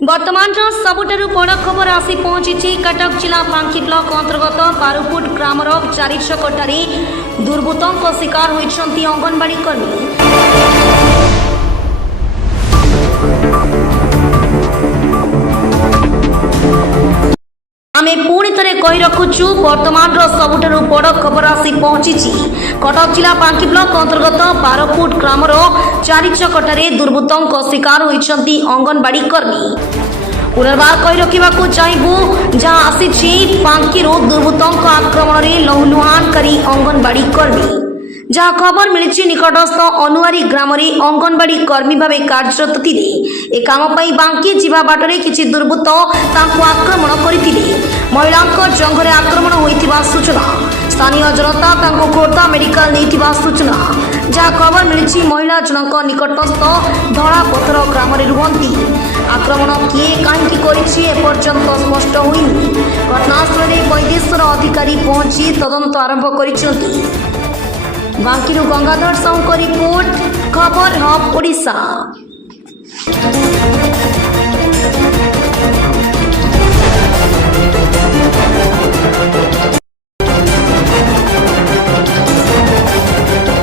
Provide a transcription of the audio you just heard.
वर्तमान सबुठारु बड़ खबर आसी पहुंची कटक जिला बांकी ब्लॉक अंतर्गत बारुपुट ग्रामर 4 छकटारे दुर्बृत्तों शिकार होइछंती अंगनवाड़ी कर्मी। आमे पुणी थे कही रखुचु वर्तमान सबुठारु बड़ खबर आसी पहुंची कटक जिला बांकी ब्लॉक अंतर्गत बारुपुट ग्रामर 4 छकटारे दुर्बृत्तों शिकार होइछंती अंगनवाड़ी कर्मी। पुनर्बार कही रखा चाहबू जहाँ आसी बांकी दुर्बृत्तों आक्रमण में लहुलुहानकारी अंगनवाड़ी कर्मी। जहाँ खबर मिली निकटस्थ अनुआरी ग्राम में अंगनवाड़ी कर्मी भाव कार्यरत थे। ए काम बांकी जीवा बाटरे किसी दुर्बृत्त आक्रमण करते महिला जंघरे आक्रमण होता सूचना। स्थानीय जनता खोर्धा मेडिकल नहीं सूचना। जहाँ खबर मिली महिला जनक निकटस्थ धड़ा पथर ग्राम में रुहती। आक्रमण किए कहीं करपर्यंत स्पष्ट होनी। घटनास्थल में वैदेश्वर अधिकारी पहुंची तदंत आरंभ कर। बांकी गंगाधर साहू रिपोर्ट खबर हब ओडिशा।